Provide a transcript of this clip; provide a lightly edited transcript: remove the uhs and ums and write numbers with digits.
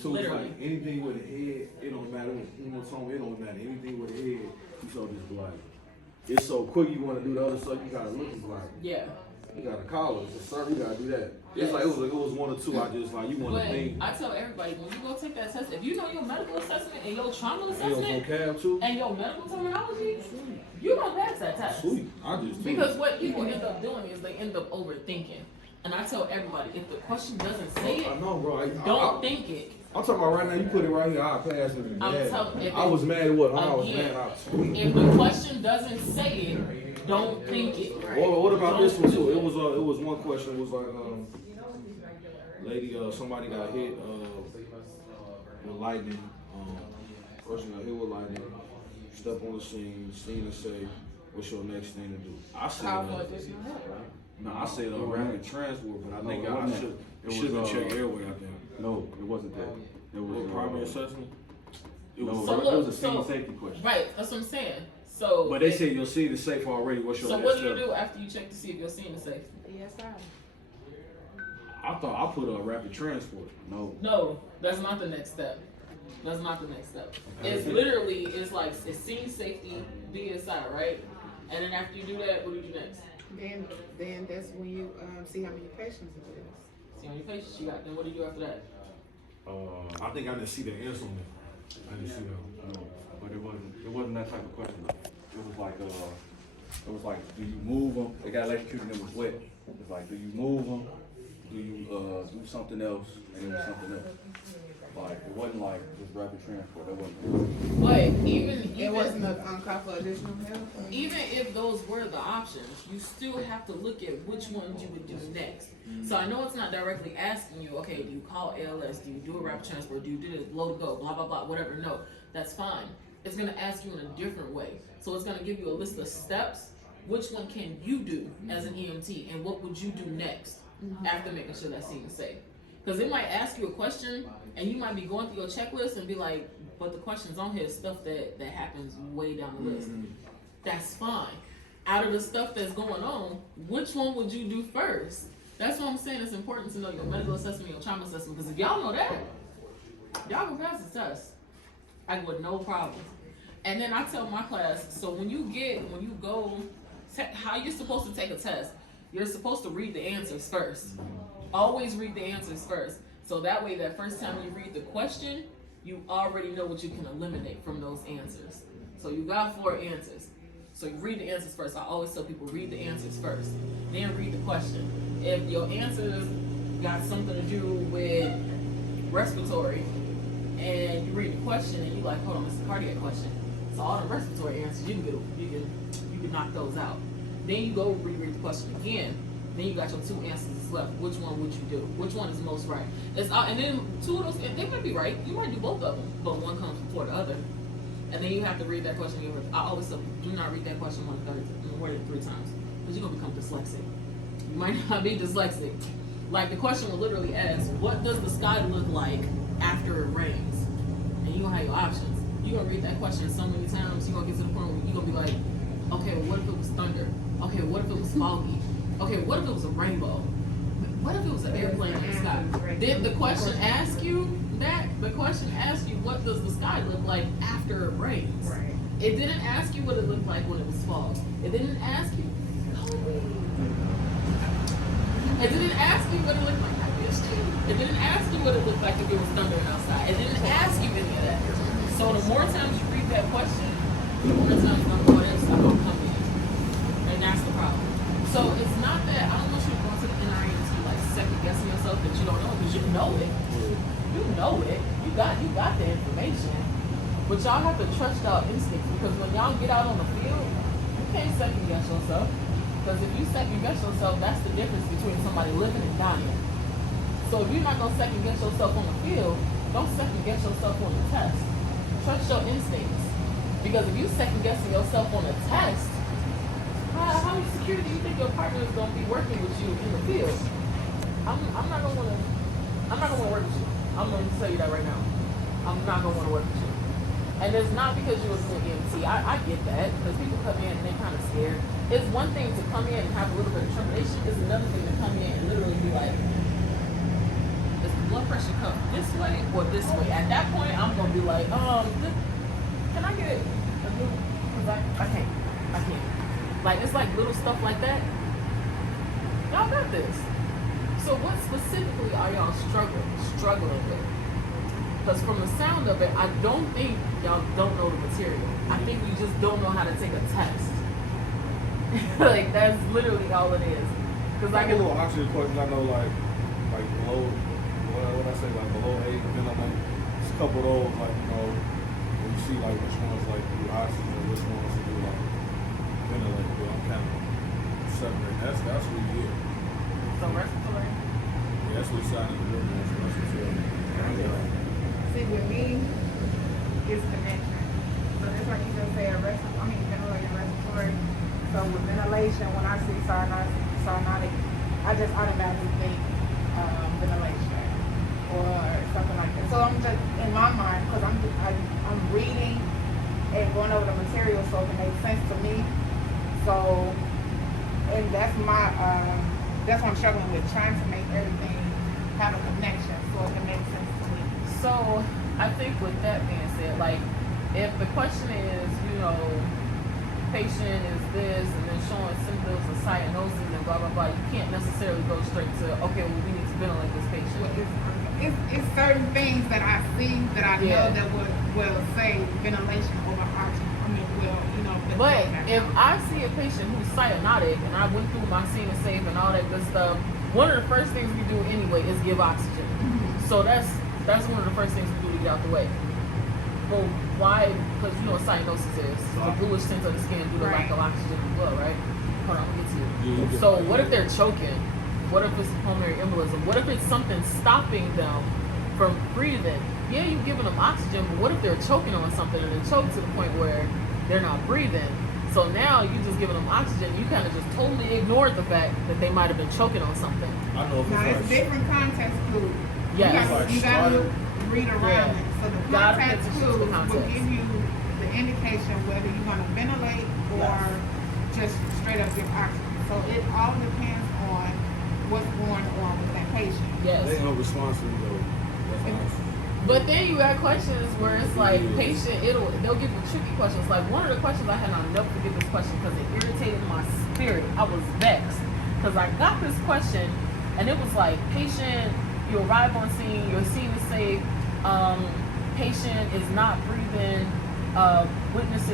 too. Like anything with a head, it don't matter. You know what I'm saying? It don't matter. Anything with a head, you so just like, it's so quick. You want to do the other stuff. You gotta look like. Yeah. You gotta call us. Sir, you gotta do that. It's like it was one or two. I just like you want to think. I tell everybody when you go take that test, if you know your medical assessment and your trauma And your assessment vocab too. and your medical terminology, you don't pass that test. Sweet. I just because what people end up doing is they end up overthinking. And I tell everybody, if the question doesn't say it, I know, bro. don't think it. I'm talking about right now. You put it right here. I pass it. I was mad at what? I was mad. If the question doesn't say it, don't think it. What about this one too? It was one question. It was like lady, somebody got hit with lightning. Person got hit with lightning. Step on the scene and say, "What's your next thing to do?" I said, no, I said rapid transport, but I think I should have checked airway. I think. No, it wasn't that. It was primary assessment. It was a scene safety question. Right, that's what I'm saying. So, but they said your scene is safe already. What's your so next what do step? you do after you check to see if your scene is safe? Yes, sir. I thought I put a rapid transport. No, that's not the next step. That's not the next step. It's literally, it's like, it's scene safety, BSI, right? And then after you do that, what do you do next? Then that's when you see how many patients it is. See how many patients you got. Then what do you do after that? I think I didn't see the answer on that. I didn't see that. No, but it wasn't that type of question. It was like, do you move them? They got electrocuted and it was wet. It's like, do you move them? Do you do something else? And it was something else. Like it wasn't like just rapid transport. That wasn't. But even it wasn't a call for additional help. Even if those were the options, you still have to look at which ones you would do next. So I know it's not directly asking you, okay, do you call ALS? Do you do a rapid transport? Do you do this low to go? Blah blah blah. Whatever. No, that's fine. It's gonna ask you in a different way. So it's gonna give you a list of steps. Which one can you do as an EMT, and what would you do next after making sure that scene is safe? Because it might ask you a question, and you might be going through your checklist and be like, but the questions on here is stuff that happens way down the list. That's fine. Out of the stuff that's going on, which one would you do first? That's what I'm saying. It's important to know your medical assessment, your trauma assessment, because if y'all know that, y'all can pass the test. Like with no problem. And then I tell my class, so when you go, how you're supposed to take a test, you're supposed to read the answers first. Always read the answers first. So that way, that first time you read the question, you already know what you can eliminate from those answers. So you got 4 answers. So you read the answers first. I always tell people, read the answers first. Then read the question. If your answers got something to do with respiratory, and you read the question and you like, hold on, it's a cardiac question. So all the respiratory answers, you can knock those out. Then you go reread the question again. Then you got your 2 answers left. Which one would you do? Which one is most right? And then 2 of those, they might be right. You might do both of them, but one comes before the other. And then you have to read that question again. I always tell people, do not read that question more than 3 times, because you're gonna become dyslexic. You might not be dyslexic. Like the question will literally ask, what does the sky look like after it rains? And you're gonna have your options. You're gonna read that question so many times, you're gonna get to the point where you're gonna be like, okay, well, what if it was thunder? Okay, what if it was foggy? Okay, what if it was a rainbow? What if it was an airplane in the sky? Then the question asks you that. The question asks you, what does the sky look like after it rains? Right. It didn't ask you what it looked like when it was fog. It didn't ask you. It didn't ask you what it looked like. It didn't ask you what it looked like if it was thundering outside. It didn't ask you any of that. So the more times you read that question, the more times you're going to go there, stuff will come in. And that's the problem. So it's not that, I don't want you to go to the NIMT like second guessing yourself that you don't know, because you know it. You know it. You got the information. But y'all have to trust y'all instincts, because when y'all get out on the field, you can't second guess yourself. Because if you second guess yourself, that's the difference between somebody living and dying. So if you're not going to second guess yourself on the field, don't second guess yourself on the test. Trust your instincts. Because if you second guessing yourself on a test, how secure do you think your partner is going to be working with you in the field? I'm not going to want to work with you. I'm going to tell you that right now. I'm not going to want to work with you. And it's not because you was doing EMT. I get that, because people come in and they kind of scared. It's one thing to come in and have a little bit of trepidation. It's another thing to come in and literally be like, blood pressure come this way or this way? At that point, I'm gonna be like, can I get a little? Cause I can't. Like it's like little stuff like that. Y'all got this. So what specifically are y'all struggling with? Because from the sound of it, I don't think y'all don't know the material. I think you just don't know how to take a test. Like that's literally all it is. Because I Like a can. little oxygen questions, I know like below, what I say, like below 8, and then I'm like, just a couple of those, like, you know, when you see like which ones like do oxygen and which ones do like ventilator, but I'm kind of separating. That's what we get. So respiratory. Yeah, that's what we sign in the room, so that's what you're See, with me, it's connection. So that's like you just said, ventilator, respiratory. So with ventilation, when I see cyanotic, I just automatically think ventilation or something like that. So I'm just in my mind because I'm reading and going over the material so it makes sense to me. So, and that's my that's what I'm struggling with, trying to make everything have a connection so it can make sense to me. So I think with that being said, like if the question is, you know, patient is this and then showing symptoms of cyanosis and blah blah blah, you can't necessarily go straight to okay, well we need to ventilate this patient. It's certain things that I see that I Yeah. know that will say ventilation over oxygen. I mean, well, you know. But if I see a patient who's cyanotic and I went through my scene of safe and all that good stuff, one of the first things we do anyway is give oxygen. So that's one of the first things we do to get out the way. Well, why? Because you know what cyanosis is. The bluish tint of the skin due to lack of oxygen in the blood, right? Hold on, I'll get to you. Yeah, So what if they're choking? What if it's pulmonary embolism? What if it's something stopping them from breathing? Yeah, you're giving them oxygen, but what if they're choking on something and they choke to the point where they're not breathing? So now you just giving them oxygen. You kind of just totally ignored the fact that they might have been choking on something. I know if Now it's it's like, different context clues. Yes. You gotta read around it. So the Gotta pay context attention to the clues will context. give you the indication whether you're gonna ventilate or just straight up give oxygen. So it all depends on what's going on with that patient. Yes. they know responsibly though. That's awesome. But then you got questions where it's like patient, they'll give you tricky questions. Like one of the questions I had, and I'll never forget this question because it irritated my spirit. I was vexed because I got this question and it was like, patient, you arrive on scene, your scene is safe, patient is not breathing, witnesses